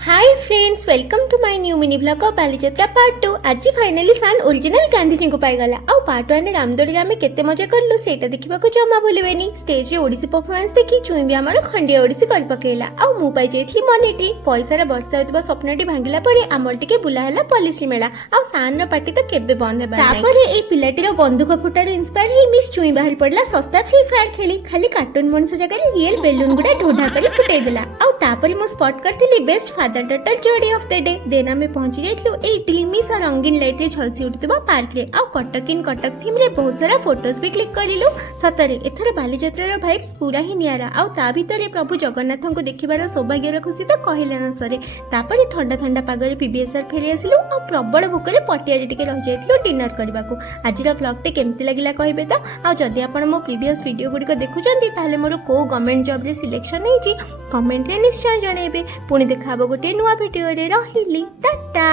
Hi friends, welcome to my new mini blog of Balijatra part 2। आज finally सान original Gandhiji को पाईगला। आउ पार्ट 1 रे रामदोड़ी आमे केते मजा करलु सेटा देखिबा को जमा भूलिबेनी। स्टेज रे ओडिसी परफॉर्मेंस देखि चुई भी हमर खंडिया ओडिसी कर पकेला। आउ मु पाई जेथि मनेटी पैसा रे वर्षा होतबा स्वप्नटी भांगिला परे हमर टिके बुला हला पॉलिसी मेला। आउ सान रो पार्टी तो केबे बंद हेबा नै। तापरे ए पिलाटी रो बंदूक फुटारो इंस्पायर हे मिस चुई बाहर पड़ला सस्ता फ्री फायर खेली। खाली कार्टून मनुष्य जगह रे रियल बेलून गुडा ढोढा करी फुटाई देला। आउ तापरे मु स्पॉट करथिली बेस्ट फादर डॉटर जोड़ी ऑफ द डे। देन आमे पहुंची जाइतलु ए टिलमी सा रंगीन लाइट रे झलसी उठितबा पार्क रे। आ कटक इन कटक थीम रे बहुत सारा फोटोज भी क्लिक करिलु। सतरे एथर बालीजात्रा रो वाइब्स पूरा ही नियारा। आ ता भीतर प्रभु जगन्नाथ को देखिबार सौभाग्य रो खुशी तो कहिले न सरे। तापरे ठंडा ठंडा पाग रे पीबीएसआर फेरी आसिलु। आ प्रबल भूख रे पटिया रे टिके रहि जाइतलु डिनर करबा को। आज रो व्लॉग टे केमति लागिला कहबे त। आ जदी आपण मो प्रीवियस वीडियो गुडी को देखुचंती ताले मोर को गवर्नमेंट जॉब रे सिलेक्शन हेची कमेंट रे निश्चय जणेबे। पुणी देखाबो गोटे नुवा वीडियो रे। रहिली टाटा।